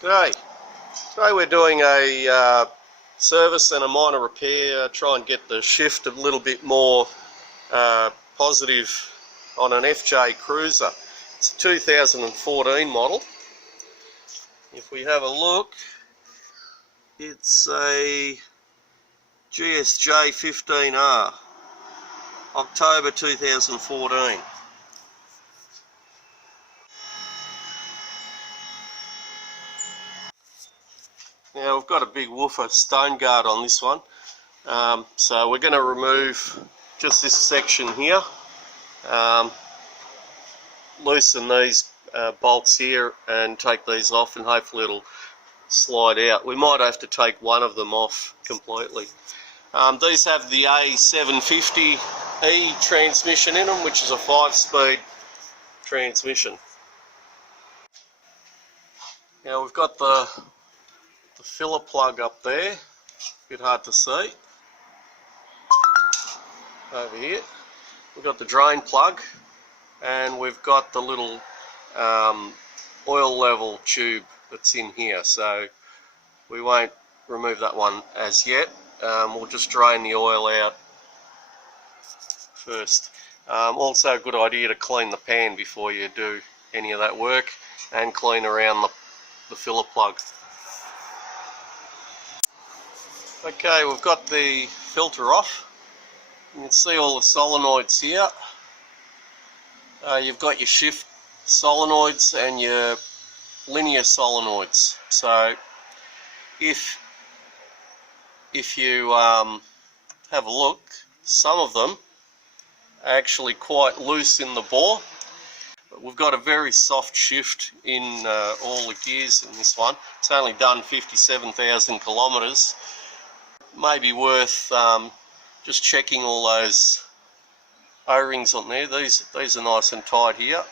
Today we're doing a service and a minor repair, try and get the shift a little bit more positive on an FJ Cruiser. It's a 2014 model. If we have a look, it's a GSJ 15R, October 2014. Now we've got a big woofer stone guard on this one, so we're going to remove just this section here, loosen these bolts here and take these off, and hopefully it'll slide out. We might have to take one of them off completely. These have the A750E transmission in them, which is a 5-speed transmission. Now we've got the filler plug up there, a bit hard to see. Over here we've got the drain plug, and we've got the little oil level tube that's in here, so we won't remove that one as yet. We'll just drain the oil out first. Also a good idea to clean the pan before you do any of that work, and clean around the filler plug. Okay, we've got the filter off. You can see all the solenoids here. You've got your shift solenoids and your linear solenoids. So if you have a look, some of them are actually quite loose in the bore. But we've got a very soft shift in all the gears in this one. It's only done 57,000 kilometres. Maybe worth just checking all those O-rings on there. These are nice and tight here.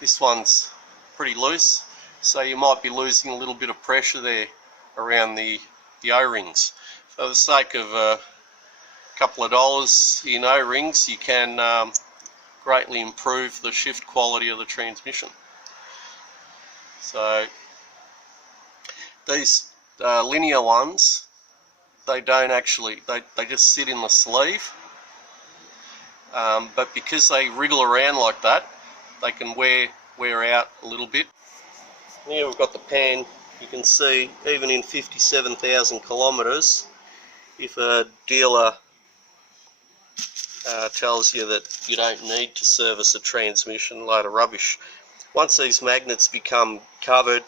This one's pretty loose, so you might be losing a little bit of pressure there around the O-rings. For the sake of a couple of dollars in O-rings, you can greatly improve the shift quality of the transmission. So these linear ones, they don't actually, they just sit in the sleeve, but because they wriggle around like that, they can wear out a little bit. Here we've got the pan. You can see even in 57,000 kilometres, if a dealer tells you that you don't need to service a transmission, load of rubbish. Once these magnets become covered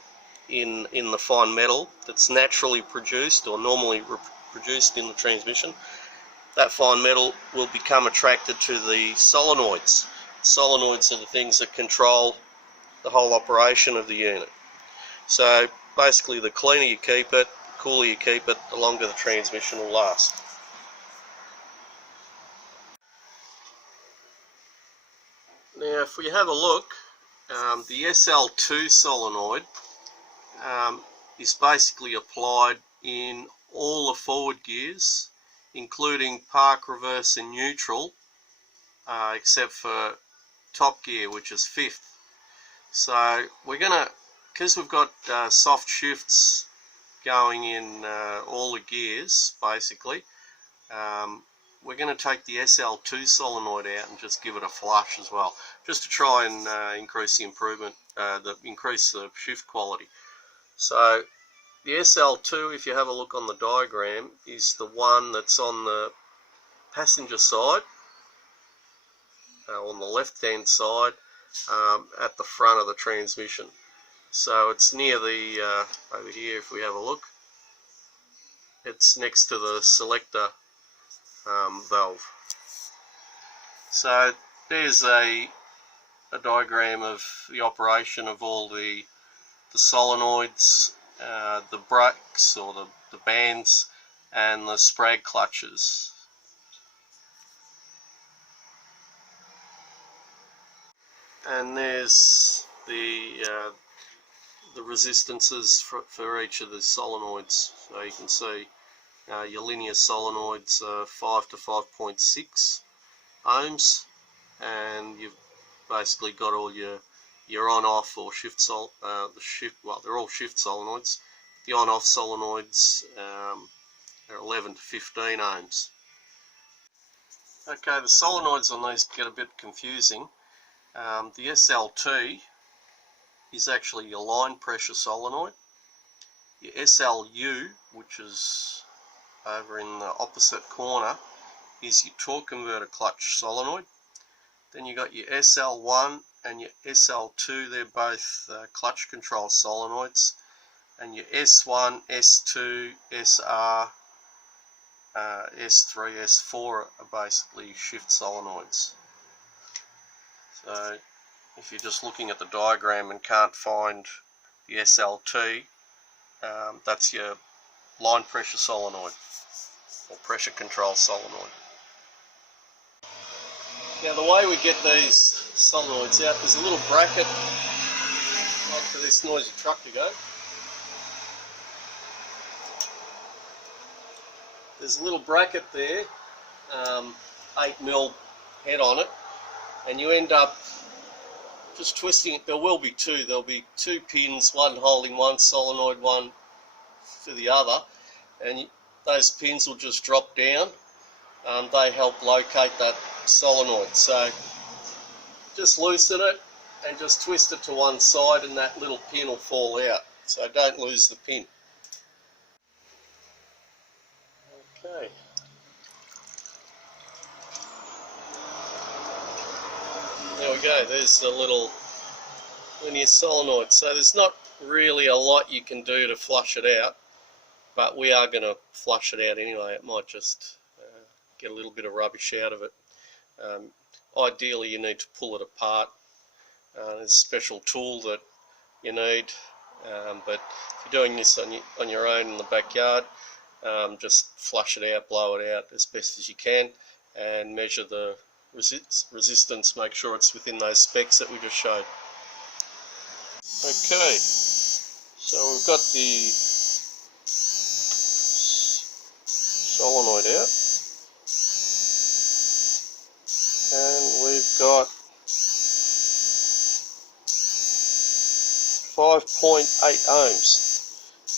in the fine metal that's naturally produced or normally produced in the transmission, that fine metal will become attracted to the solenoids. Solenoids are the things that control the whole operation of the unit. So basically, the cleaner you keep it, the cooler you keep it, the longer the transmission will last. Now if we have a look, the SL2 solenoid is basically applied in all the forward gears, including park, reverse and neutral, except for top gear, which is 5th. So we're gonna, because we've got soft shifts going in all the gears basically, we're going to take the SL2 solenoid out and just give it a flush as well, just to try and increase the improvement, increase the shift quality. So the SL2, if you have a look on the diagram, is the one that's on the passenger side, on the left hand side, at the front of the transmission. So it's near the, over here if we have a look, it's next to the selector valve. So there's a diagram of the operation of all the solenoids, the brakes or the bands, and the sprag clutches. And there's the resistances for each of the solenoids. So you can see your linear solenoids are 5 to 5.6 ohms, and you've basically got all your your on-off or they're all shift solenoids. The on-off solenoids are 11 to 15 ohms. Okay, the solenoids on these get a bit confusing. The SL2 is actually your line pressure solenoid. Your SLU, which is over in the opposite corner, is your torque converter clutch solenoid. Then you got your SL1 and your SL2, they're both clutch control solenoids. And your S1, S2, SR, S3, S4 are basically shift solenoids. So if you're just looking at the diagram and can't find the SL2, that's your line pressure solenoid or pressure control solenoid. Now the way we get these solenoids out, there's a little bracket like for this noisy truck to go. There's a little bracket there, 8mm head on it, and you end up just twisting it. There'll be two pins, one holding one solenoid, one for the other, and those pins will just drop down. They help locate that solenoid. So just loosen it and just twist it to one side and that little pin will fall out. So don't lose the pin. Okay. There we go, there's the little linear solenoid. So there's not really a lot you can do to flush it out, but we are going to flush it out anyway. It might just get a little bit of rubbish out of it. Ideally you need to pull it apart. There's a special tool that you need, but if you're doing this on your own in the backyard, just flush it out, blow it out as best as you can, and measure the resistance, make sure it's within those specs that we just showed. Okay, so we've got the solenoid out, and we've got 5.8 ohms.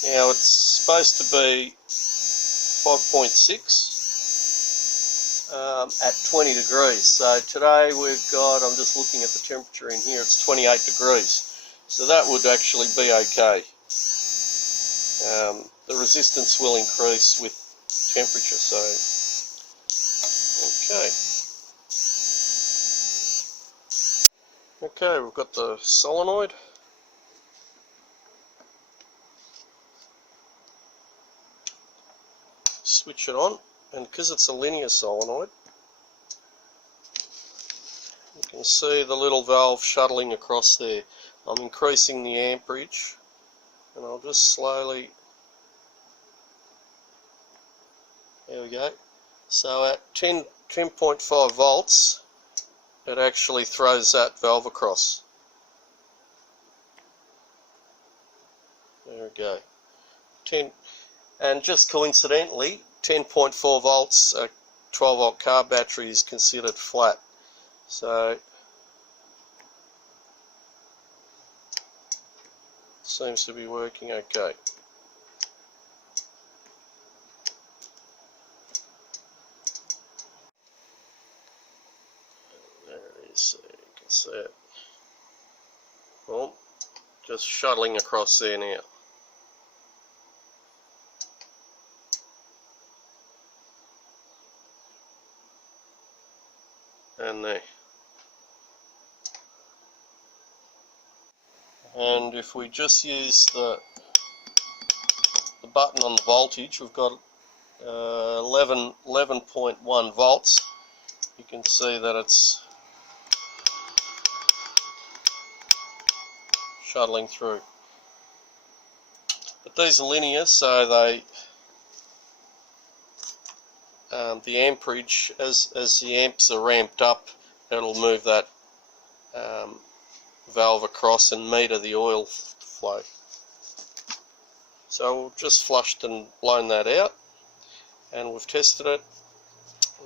Now it's supposed to be 5.6 at 20 degrees. So today we've got, I'm just looking at the temperature in here, it's 28 degrees. So that would actually be okay. The resistance will increase with temperature, so okay. Okay, we've got the solenoid. Switch it on, and because it's a linear solenoid, you can see the little valve shuttling across there. I'm increasing the amperage, and I'll just slowly, there we go. So at 10.5 volts, it actually throws that valve across. There we go. 10, and just coincidentally, 10.4 volts, a 12 volt car battery is considered flat. So seems to be working okay. There it is, so you can see it. Well, just shuttling across there now. And there. And if we just use the button on the voltage, we've got 11.1 volts. You can see that it's shuttling through. But these are linear, so they the amperage, as the amps are ramped up, it'll move that valve across and meter the oil flow. So we've just flushed and blown that out, and we've tested it,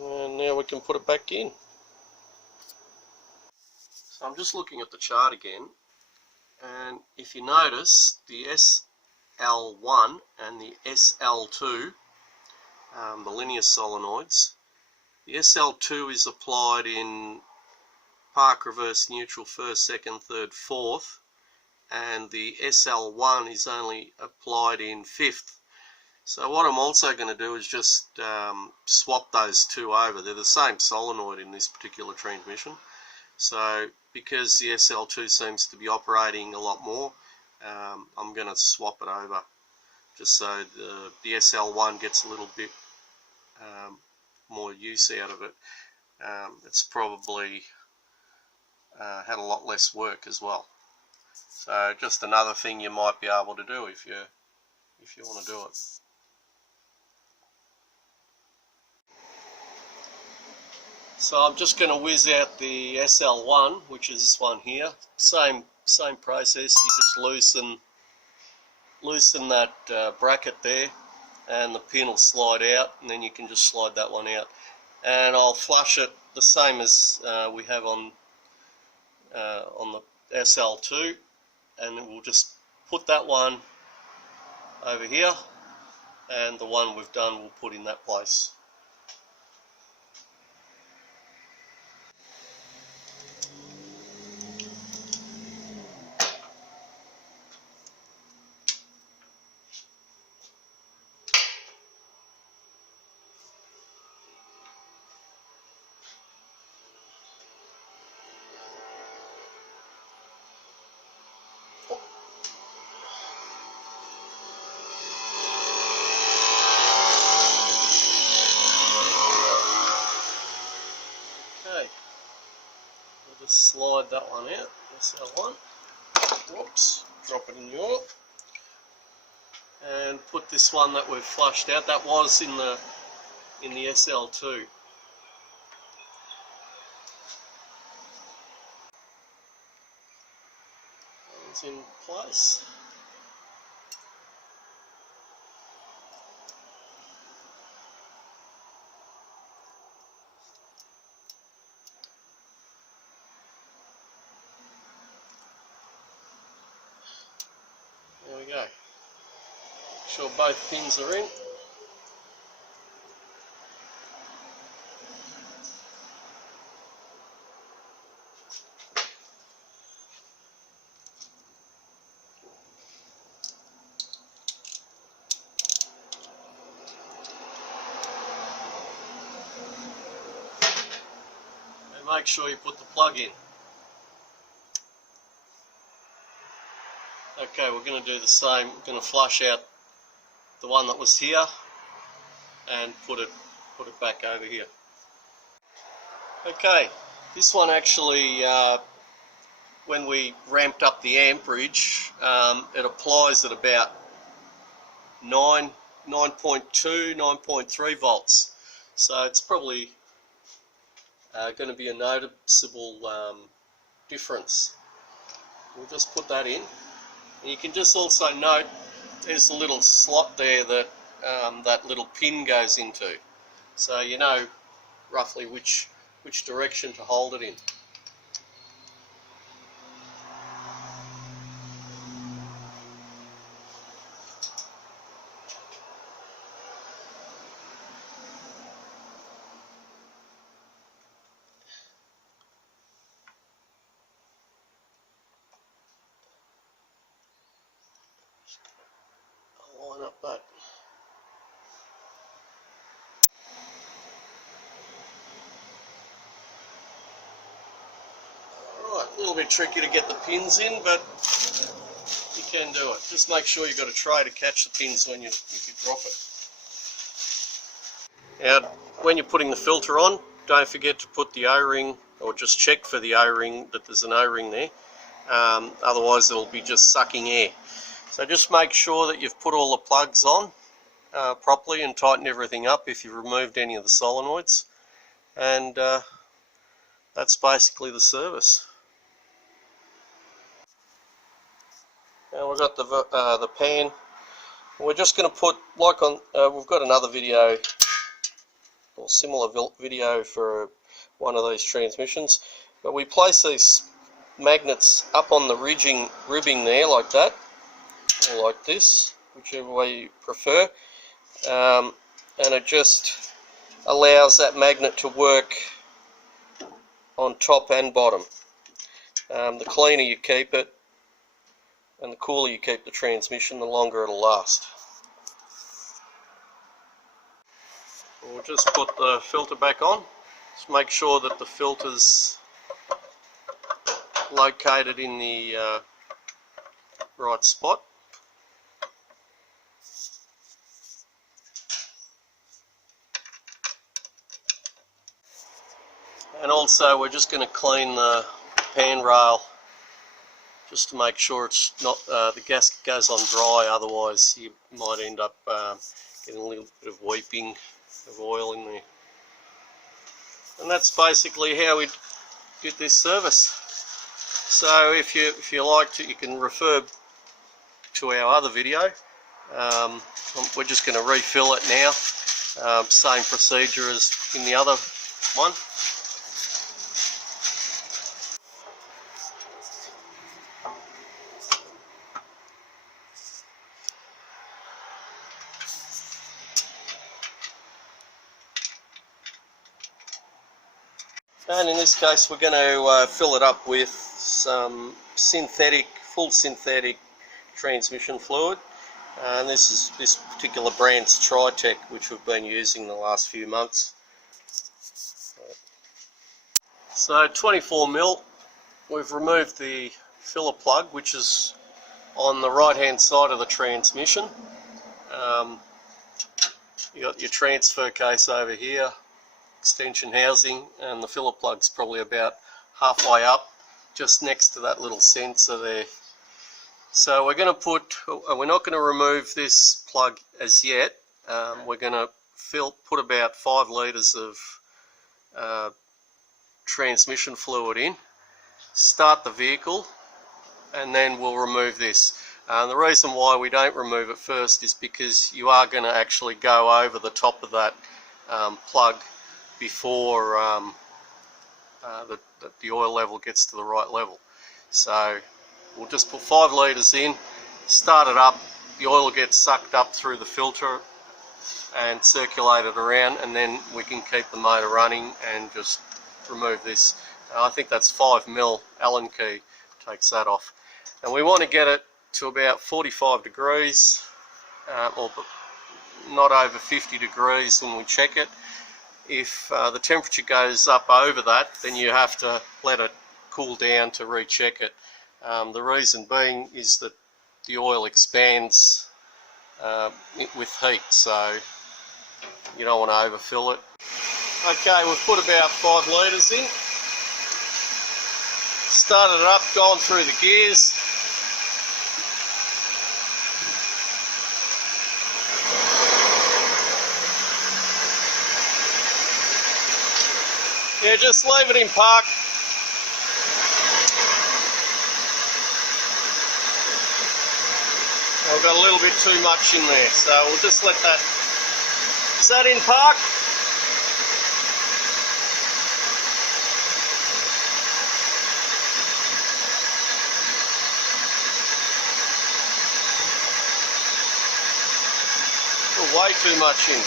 and now we can put it back in. So I'm just looking at the chart again, And if you notice, the SL1 and the SL2, the linear solenoids, the SL2 is applied in park, reverse, neutral, first, second, third, fourth, and the SL1 is only applied in fifth. So what I'm also going to do is just swap those two over. They're the same solenoid in this particular transmission. So because the SL2 seems to be operating a lot more, I'm going to swap it over just so the SL1 gets a little bit more use out of it. It's probably had a lot less work as well. So just another thing you might be able to do if you want to do it. So I'm just going to whiz out the SL1, which is this one here. Same process. You just loosen that bracket there, and the pin will slide out, and then you can just slide that one out. And I'll flush it the same as we have on the SL2, and then we'll just put that one over here, and the one we've done we'll put in that place. Just slide that one out, SL1, whoops, drop it in the oil, and put this one that we've flushed out, that was in the SL2. It's in place. There we go. Make sure both pins are in. And make sure you put the plug in. Okay, we're going to do the same. We're going to flush out the one that was here and put it back over here. Okay, this one actually, when we ramped up the amperage, it applies at about 9.2, 9.3 volts. So it's probably going to be a noticeable difference. We'll just put that in. And you can just also note there's a little slot there that that little pin goes into, so you know roughly which direction to hold it in. Line up that. Alright, a little bit tricky to get the pins in, but you can do it. Just make sure you've got a tray to catch the pins when if you drop it. Now, when you're putting the filter on, don't forget to put the O-ring, or just check for the O-ring, that there's an O-ring there. Otherwise it'll be just sucking air. So just make sure that you've put all the plugs on properly and tighten everything up if you've removed any of the solenoids, and that's basically the service. Now we've got the pan. We're just going to put, like on, we've got another video or similar video for one of these transmissions, but we place these magnets up on the ribbing there, like that, or like this, whichever way you prefer, and it just allows that magnet to work on top and bottom. The cleaner you keep it and the cooler you keep the transmission, the longer it'll last. We'll just put the filter back on. Just make sure that the filter's located in the right spot. And also we're just going to clean the pan rail just to make sure it's not the gasket goes on dry, otherwise you might end up getting a little bit of weeping of oil in there. And that's basically how we did this service. So if you liked it, you can refer to our other video. We're just going to refill it now, same procedure as in the other one. And in this case we're going to fill it up with some full synthetic transmission fluid. And this particular brand's Tritec, which we've been using the last few months. So 24mm, we've removed the filler plug, which is on the right hand side of the transmission. You got your transfer case over here, extension housing, and the filler plug's probably about halfway up, just next to that little sensor there. So we're going to we're not going to remove this plug as yet. We're going to put about 5 litres of transmission fluid in, start the vehicle, and then we'll remove this. The reason why we don't remove it first is because you are going to actually go over the top of that plug before the oil level gets to the right level. So we'll just put 5 litres in, start it up, the oil will get sucked up through the filter and circulated around, and then we can keep the motor running and just remove this. I think that's 5mm Allen key takes that off. And we want to get it to about 45 degrees, or not over 50 degrees when we check it. If the temperature goes up over that, then you have to let it cool down to recheck it. The reason being is that the oil expands with heat, so you don't want to overfill it. Okay, we've put about 5 litres in, started it up, gone through the gears. Yeah, just leave it in park. I've got a little bit too much in there, so we'll just let that. Is that in park? Oh, way too much in.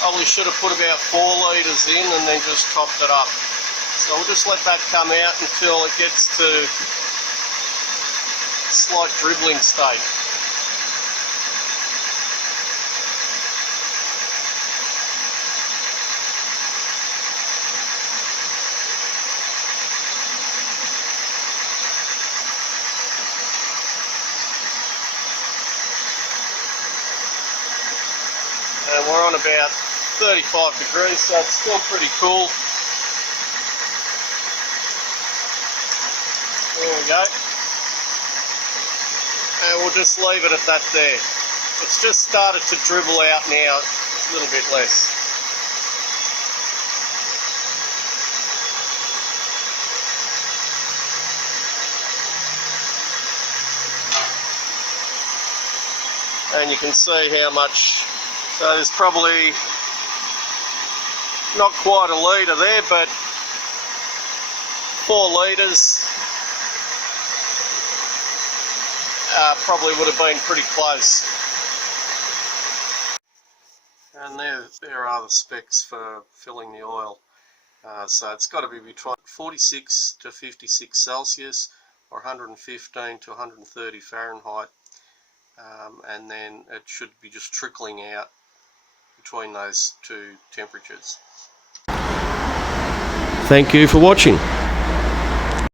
Probably should have put about 4 litres in and then just topped it up. So we'll just let that come out until it gets to slight dribbling state. And we're on about 35 degrees, so it's still pretty cool. There we go. And we'll just leave it at that there. It's just started to dribble out now, a little bit less. And you can see how much, so there's probably not quite a litre there, but 4 litres, probably would have been pretty close. And there are the specs for filling the oil. So it's got to be between 46 to 56 Celsius or 115 to 130 Fahrenheit, and then it should be just trickling out between those two temperatures. Thank you for watching.